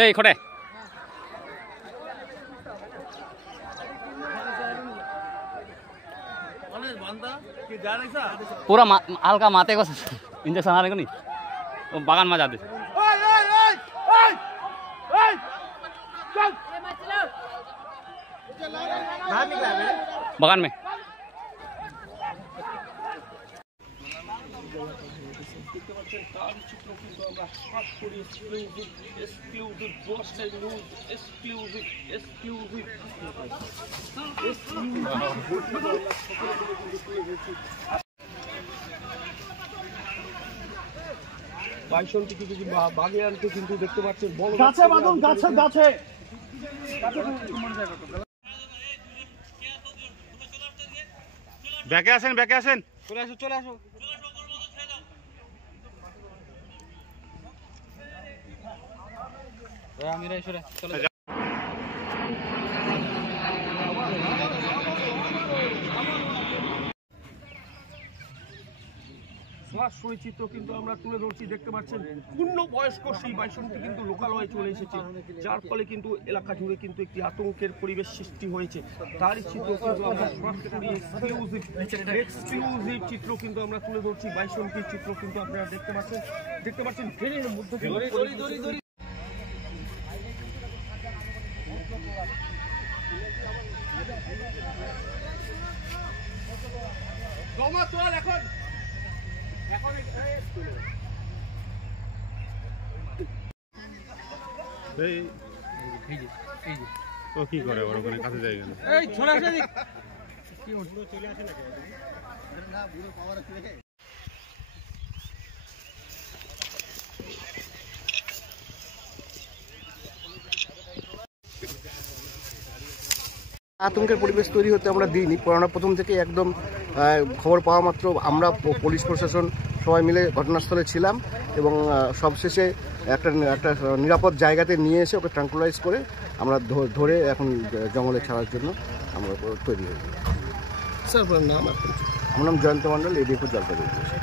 এই খটে पूरा हल्का माते को इंजेक्शन आ रहे को नहीं बागान में जाते बागान में বাইশনটিকে যদি বাগে আনতে কিন্তু দেখতে পাচ্ছেন বড় গাছে বাঁধুন গাছে গাছে ব্যাকে আসেন চলে আসো আমিরা এসে চলে সরাসরি চিত্র কিন্তু আমরা তুলে ধরছি দেখতে পাচ্ছেন পূর্ণ বয়স্ক সেই বাইসনটি কিন্তু লোকালয়ে চলে এসেছে যার ফলে কিন্তু এলাকা জুড়ে কিন্তু একটি আতঙ্কের পরিবেশ সৃষ্টি হয়েছে তারই চিত্র কিন্তু আমরা সরাসরি এক্সক্লুসিভ চিত্র কিন্তু আমরা তুলে ধরছি বাইসনটির চিত্র কিন্তু আপনারা দেখতে পাচ্ছেন ট্রেনের মধ্যে ও কি করে ওর ওখানে কাছে যাই গেল এই চলে আসে কি হলো চলে আসে না না বুড়ো পাওয়ার আছে রে আতঙ্কের পরিবেশ তৈরি হতে আমরা দিইনি প্রথম থেকে একদম খবর পাওয়া মাত্র আমরা পুলিশ প্রশাসন সবাই মিলে ঘটনাস্থলে ছিলাম এবং সবশেষে একটা নিরাপদ জায়গাতে নিয়ে এসে ওকে ট্রাঙ্কুলাইজ করে আমরা ধরে এখন জঙ্গলে ছাড়ার জন্য আমরা তৈরি হয়েছি। স্যার আপনার নাম? আমার নাম জয়ন্ত মণ্ডল, এডিএফও জলপাইগুড়ি।